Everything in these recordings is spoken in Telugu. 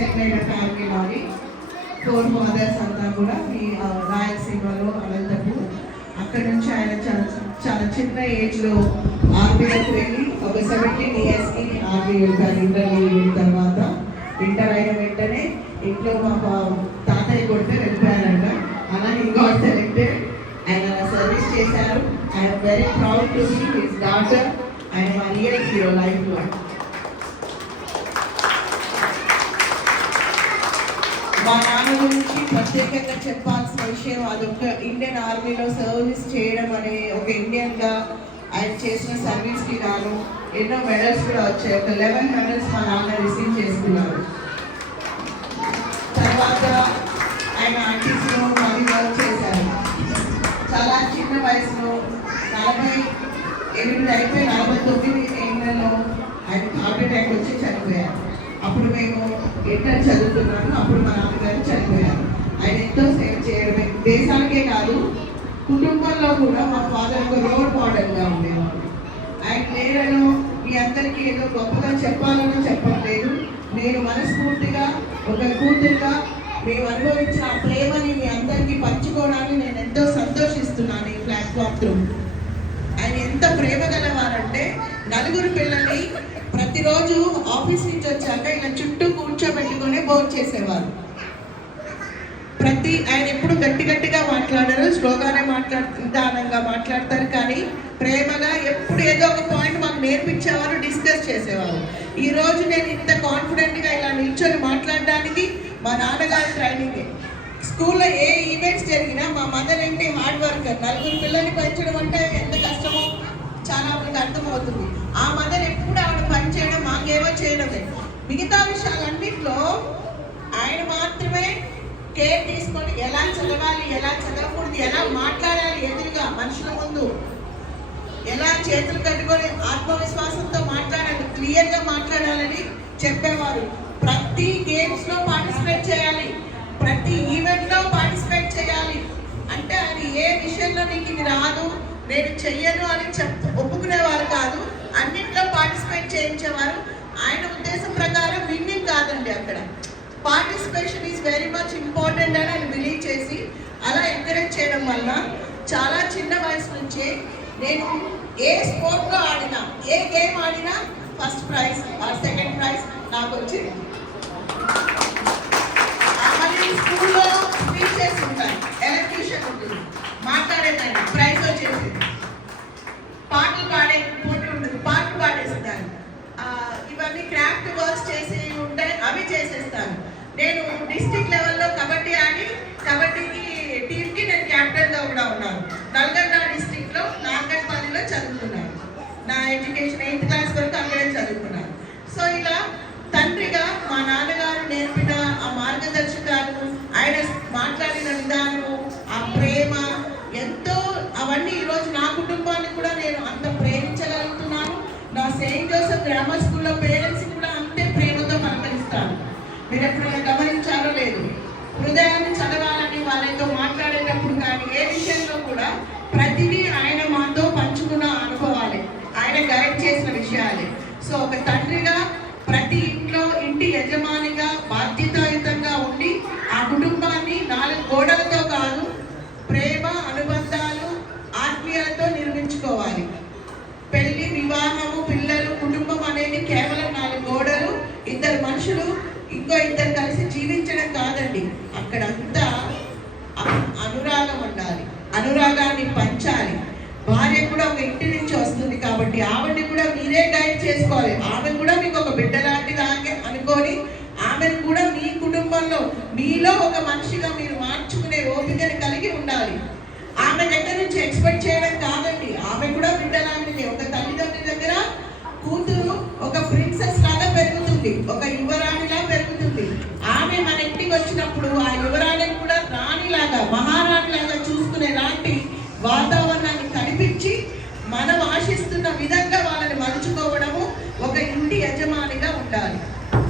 సెటిల్ అయిన ఫ్యామిలీలోని 4 మదర్స్ అంతా కూడా మీ రాయలసీమలో అనంతపూర్. అక్కడ నుంచి ఆయన చాలా చిన్న ఏజ్లో ఆర్మీలోకి వెళ్ళి ఒక 17 ఇయర్స్కి ఆర్మీ వెళ్తారు. ఇంటర్వ్యూ అయిన తర్వాత ఇంటర్ అయిన వెంటనే ఇంట్లో మా తాతయ్య కొడితే వెళ్ళిపోయారంట. అలా హీ గాట్ సెలెక్టెడ్. ఆయన సర్వీస్ చేశారు. I'm very proud to be his daughter. ఆయన మా రియల్ హీరో లైఫ్లో. మా నాన్న గురించి ప్రత్యేకంగా చెప్పాల్సిన విషయం అదొక ఇండియన్ ఆర్మీలో సర్వీస్ చేయడం అనే ఒక ఇండియన్గా ఆయన చేసిన సర్వీస్కి గాను ఎన్నో మెడల్స్ కూడా వచ్చాయి. ఒక 11 మెడల్స్ మా నాన్న రిసీవ్ చేసుకున్నారు. తర్వాత ఆయన ఆర్టిస్ట్లో మళ్ళీ వర్క్ చేశారు. చాలా చిన్న వయసులో 48 అయిపోయి 49 ఏళ్ళలో ఆయన హార్ట్ అటాక్ వచ్చి చనిపోయారు. అప్పుడు మేము ఇంటర్ చదువుతున్నాను. అప్పుడు మా నాన్నగారు చనిపోయారు. ఆయన ఎంతో సేవ చేయడమే దేశానికే కాదు కుటుంబంలో కూడా మా ఫాదర్ ఒక రోల్ మోడల్గా ఉండేవాడు. ఆయన నేరను మీ అందరికీ ఏదో గొప్పగా చెప్పాలని చెప్పట్లేదు. నేను మనస్ఫూర్తిగా ఒక కూతురుగా మేము అనుభవించిన ఆ ప్రేమని మీ అందరికీ పంచుకోవడానికి నేను ఎంతో సంతోషిస్తున్నాను ఈ ప్లాట్ఫామ్ త్రూ. ఆయన ఎంత ప్రేమ గలవారంటే నలుగురు పిల్లల్ని ప్రతిరోజు ఆఫీస్ నుంచి వచ్చాక ఇలా చుట్టూ కూర్చోబెట్టుకునే భోజనం చేసేవారు. ఆయన ఎప్పుడు గట్టిగా మాట్లాడారు, స్లోగానే నిదానంగా మాట్లాడతారు, కానీ ప్రేమగా ఎప్పుడు ఏదో ఒక పాయింట్ మాకు నేర్పించేవారు, డిస్కస్ చేసేవారు. ఈరోజు నేను ఇంత కాన్ఫిడెంట్గా ఇలా నిల్చొని మాట్లాడడానికి మా నాన్నగారి ట్రైనింగే. స్కూల్లో ఏ ఈవెంట్స్ జరిగినా మా మదర్ ఏంటి హార్డ్ వర్కర్. నలుగురు పిల్లల్ని పెంచడం అంటే ఎంత కష్టమో చాలా ఆవిడకి అర్థమవుతుంది. ఆ మదర్ ఎప్పుడు ఆవిడ పని చేయడం, మాకేమో చేయడమే. మిగతా విషయాలన్నింటిలో ఆయన మాత్రమే కేర్ తీసుకొని ఎలా చదవాలి, ఎలా చదవకూడదు, ఎలా మాట్లాడాలి, ఎదురుగా మనుషుల ముందు ఎలా చేతులు కట్టుకొని ఆత్మవిశ్వాసంతో మాట్లాడాలి, క్లియర్గా మాట్లాడాలని చెప్పేవారు. ప్రతి గేమ్స్లో పార్టిసిపేట్ చేయాలి, ప్రతి ఈవెంట్లో పార్టిసిపేట్ చేయాలి. అంటే అది ఏ విషయంలో నీకు ఇది రాదు, నేను చెయ్యను అని ఒప్పుకునేవారు కాదు. అన్నింటిలో పార్టిసిపేట్ చేయించేవారు. ఆయన ఉద్దేశం ప్రకారం విన్నింగ్ కాదండి, అక్కడ participation is very much important అని ఆయన బిలీవ్ చేసి అలా ఎంకరేజ్ చేయడం వల్ల చాలా చిన్న వయసు నుంచే నేను ఏ స్పోర్ట్లో ఆడినా, ఏ గేమ్ ఆడినా first prize or second prize నాకు వచ్చింది. మళ్ళీ స్కూల్లో స్పీచెస్ ఉంటాయి, ఎలక్ట్యూషన్ ఉంటుంది, మాట్లాడేదాన్ని ప్రైజ్ వచ్చేసింది. పాటలు పాడే పోటీ ఉంటుంది, పాటలు పాడేస్తాను. ఇవన్నీ క్రాఫ్ట్ వర్క్స్ చేసి ఉంటాయి, అవి చేసేస్తాను. నేను డిస్ట్రిక్ట్ లెవెల్లో కబడ్డీ ఆడి కబడ్డీకి టీంకి నేను క్యాప్టెన్గా కూడా ఉన్నాను. నల్గొండ డిస్ట్రిక్ట్లో నాగర్పల్లిలో చదువుకున్నాను. నా ఎడ్యుకేషన్ 8th క్లాస్ వరకు అక్కడే చదువుకున్నాను. సో ఇలా తండ్రిగా మా నాన్నగారు నేర్పిన ఆ మార్గదర్శకాలు, ఆయన మాట్లాడిన విధానము, ఆ ప్రేమ ఎంతో, అవన్నీ ఈరోజు నా కుటుంబాన్ని కూడా నేను అంత ప్రేమించగలుగుతున్నాను. నా సెయింట్ జోసెఫ్ గ్రామర్ స్కూల్లో పేరెంట్స్ కూడా అంతే ప్రేమతో పలకరిస్తాను. మీరు ఎప్పుడైనా గమనించారో లేదు, హృదయాన్ని చదవాలని వాళ్ళతో మాట్లాడేటప్పుడు కానీ ఏ విషయంలో కూడా ప్రతిదీ ఆయన మాతో పంచుకున్న అనుభవాలే, ఆయన గైడ్ చేసిన విషయాలే. సో ఒక తండ్రిగా ప్రతి ఇంట్లో ఇంటి యజమానిగా బాధ్యతాయుతంగా ఉండి ఆ కుటుంబాన్ని 4 గోడలతో కాదు ప్రేమ, అనుబంధాలు, ఆత్మీయతతో నిర్మించుకోవాలి. పెళ్లి, వివాహము, పిల్లలు, కుటుంబం అనేది కేవలం 4 గోడలు, 2 మనుషులు ఇంకో 2 కలిసి జీవించడం కాదండి. అక్కడంతా అనురాగం ఉండాలి, అనురాగాన్ని పంచాలి. భార్య కూడా ఒక ఇంటి నుంచి వస్తుంది కాబట్టి ఆవిడని కూడా మీరే గైడ్ చేసుకోవాలి. ఆమె కూడా మీకు ఒక బిడ్డ లాంటిది అనుకొని ఆమెను కూడా మీ కుటుంబంలో మీలో ఒక మనిషిగా మీరు మార్చుకునే ఓపికని కలిగి ఉండాలి. ఆమె దగ్గర నుంచి ఎక్స్పెక్ట్ చేయడం కాదండి, ఆమె కూడా బిడ్డ లాంటిది. ఒక తల్లిదండ్రుల దగ్గర కూతురు ఒక ప్రిన్సెస్ లాగా పెరుగుతుంది, ఒక యువరాణిలా పెరుగుతుంది. ఆమె మన ఇంటికి వచ్చినప్పుడు ఆ యువరాణిని కూడా రాణిలాగా, మహారాణిలాగా చూసుకునేలాంటి వాతావరణాన్ని కనిపించి మనం ఆశిస్తున్న విధంగా వాళ్ళని మలుచుకోవడము ఒక ఇంటి యజమానిగా ఉండాలి.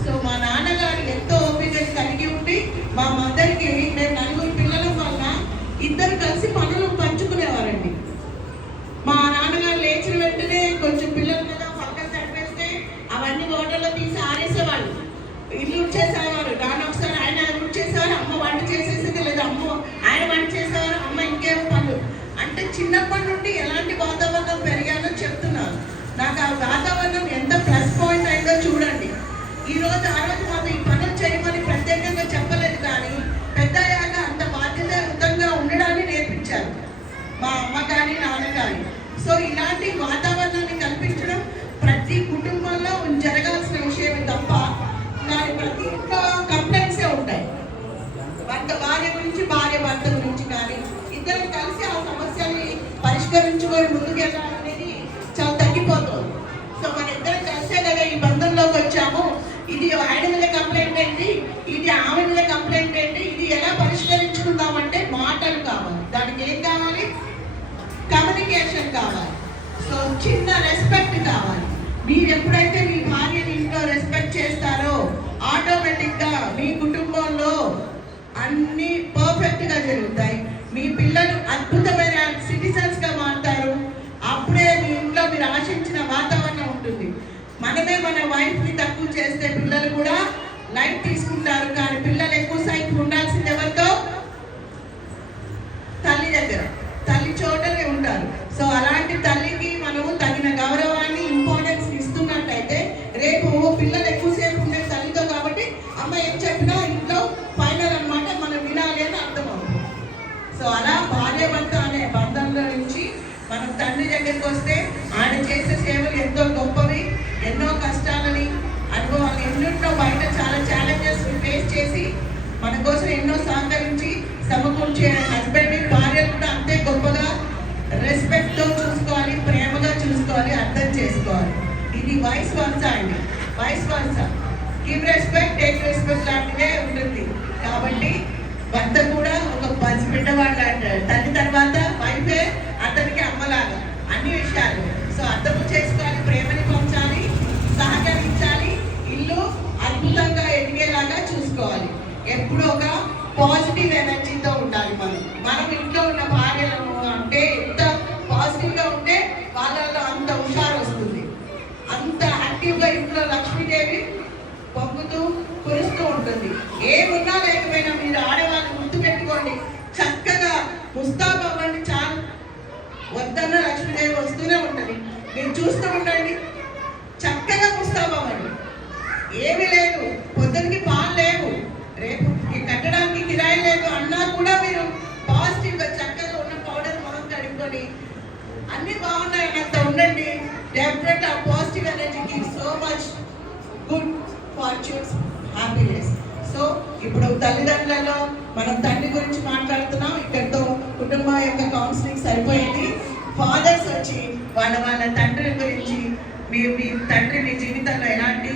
సో మా నాన్నగారు ఎంతో ఓపికని కలిగి ఉండి మా మదర్కి, మేము 4 పిల్లల వల్ల 2 కలిసి పనులు పంచుకునేవారండి. మా నాన్నగారు లేచిన వెంటనే కొంచెం పిల్లలు కదా పక్కన చనిపేస్తే అవన్నీ వాటర్లో తీసి ఆరేసేవాళ్ళు. ఇల్లు చేసేవారు, నాన్న ఒకసారి ఆయన చేసేవారు, అమ్మ వంట చేసేసింది, లేదా అమ్మ ఆయన వంట చేసేవారు, అమ్మ ఇంకేం పనులు. అంటే చిన్నప్పటి నుండి ఎలాంటి వాతావరణం పెరిగానో చెప్తున్నాను. నాకు ఆ వాతావరణం ఎంత ప్లస్ పాయింట్ అయిందో చూడండి. ఈ రోజు ఆ రోజు మాకు ఈ పనులు చేయమని ప్రత్యేకంగా చెప్పలేదు, కానీ పెద్ద అయ్యాక అంత బాధ్యతాయుతంగా ఉండడాన్ని నేర్పించారు మా అమ్మ కానీ నాన్న కానీ. సో ఇలాంటి వాతావరణాన్ని కల్పించడం ప్రతి కుటుంబంలో జరగాల్సిన విషయమే తప్ప దాని ప్రతి ఇంట్లో కంప్లైంట్సే ఉంటాయి. భార్య గురించి, భార్య భర్త గురించి, కానీ ఇద్దరు కలిసి ఆ సమస్యల్ని పరిష్కరించుకొని ముందుకెళ్ళాలనేది చాలా తగ్గిపోతుంది. సో మన ఇద్దరం కలిసే కదా ఈ బంధంలోకి వచ్చాము. ఇది ఆయన మీద కంప్లైంట్ ఏంటి, ఇది ఆమె మీద కంప్లైంట్ ఏంటి, ఇది ఎలా పరిష్కరించుకుందామంటే మాటలు కావాలి. దానికి ఏం కావాలి? కమ్యూనికేషన్ కావాలి. సో చిన్న రెస్పెక్ట్ కావాలి. మీరు ఎప్పుడైతే మీ భార్యని ఇంట్లో రెస్పెక్ట్ చేస్తారో ఆటోమేటిక్గా మీ కుటుంబంలో అన్ని పర్ఫెక్ట్ గా జరుగుతాయి. మీ పిల్లలు అద్భుతమైన సిటిజన్స్ గా మారుతారు. అప్పుడే మీ ఇంట్లో మీరు ఆశించిన వాతావరణం ఉంటుంది. మనమే మన వైఫ్ ని తక్కువ చేస్తే పిల్లలు కూడా లైట్ తీసుకుంటారు. కానీ పిల్లలు ఎక్కువ సైట్ ఉండాల్సింది ఎవరితో? తల్లి దగ్గర, తల్లి చోటనే ఉంటారు. సో అలాంటి తల్లికి మనము తగిన గౌరవాన్ని, ఇంపార్టెన్స్ ఇస్తున్నట్టయితే రేపు పిల్లలు ఎక్కువసేపు ఉండే తల్లితో, కాబట్టి అమ్మ ఏం చెప్పినా ఇంట్లో ఫైనల్ అన్నమాట, మనం వినాలి అని అర్థమవుతుంది. సో అలా భార్య భర్త అనే బంధంలో నుంచి మనం తండ్రి దగ్గరికి వస్తే ఆయన చేసే సేవలు ఎంతో గొప్పవి. ఎన్నో కష్టాలని అనుభవాలు, ఎన్నింటిలో బయట చాలా ఛాలెంజెస్ ఫేస్ చేసి మన కోసం ఎన్నో సహకరించి సమకూర్చే హస్బెండ్ భార్యలు కూడా అంతే గొప్పగా రెస్పెక్ట్తో చూసుకోవాలి, ప్రేమగా చూసుకోవాలి, అర్థం చేసుకోవాలి. ఇది వైస్ వర్సా అండి. Vice versa, give respect, take respect లాంటిదే ఉంటుంది. కాబట్టి భర్త కూడా ఒక పసిబిడ్డవాడు అంటాడు. తల్లి తర్వాత వైఫే అతనికి అమ్మలాగా అన్ని విషయాలు. సో అర్థం చేసుకోవాలి, ప్రేమని పంచాలి, సహకరించాలి, ఇల్లు అద్భుతంగా ఎదిగేలాగా చూసుకోవాలి. ఎప్పుడు ఒక పాజిటివ్ ఎనర్జీతో ఉండాలి. మనం ఇంట్లో ఉన్న భార్యలను అంటే ఎంత పాజిటివ్గా ఉంటే వాళ్ళలో అంత హుషారు వస్తుంది. అంత యాక్టివ్గా ఇంట్లో లక్ష్మీదేవి పొంగుతూ కురుస్తూ ఉంటుంది. ఏమున్నా లేకపోయినా మీరు ఆడవాళ్ళు గుర్తుపెట్టుకోండి, చక్కగా ముస్తాబు అవ్వండి చాలు. వద్దన్న లక్ష్మీదేవి వస్తూనే ఉంటుంది. మీరు చూస్తూ ఉండండి, చక్కగా ముస్తాబు అవ్వండి. ఏమీ లేదు, పొద్దునకి పాలు లేవు, రేపు కట్టడానికి కిరాయి లేదు అన్నా కూడా మీరు పాజిటివ్గా చక్కగా ఉన్న పౌడర్ మొహం కడుక్కొని అన్ని బాగున్నాయన్నంత ఉండండి. డెఫినెట్ ఆ positive energy gives so much good fortunes, happiness. So ఇప్పుడు తల్లిదండ్రులలో మనం తండ్రి గురించి మాట్లాడుతున్నాం. ఇక్కడితో కుటుంబం యొక్క కౌన్సిలింగ్ సరిపోయింది. ఫాదర్స్ వచ్చి వాళ్ళ తండ్రి గురించి, మీ తండ్రి మీ జీవితంలో ఎలాంటి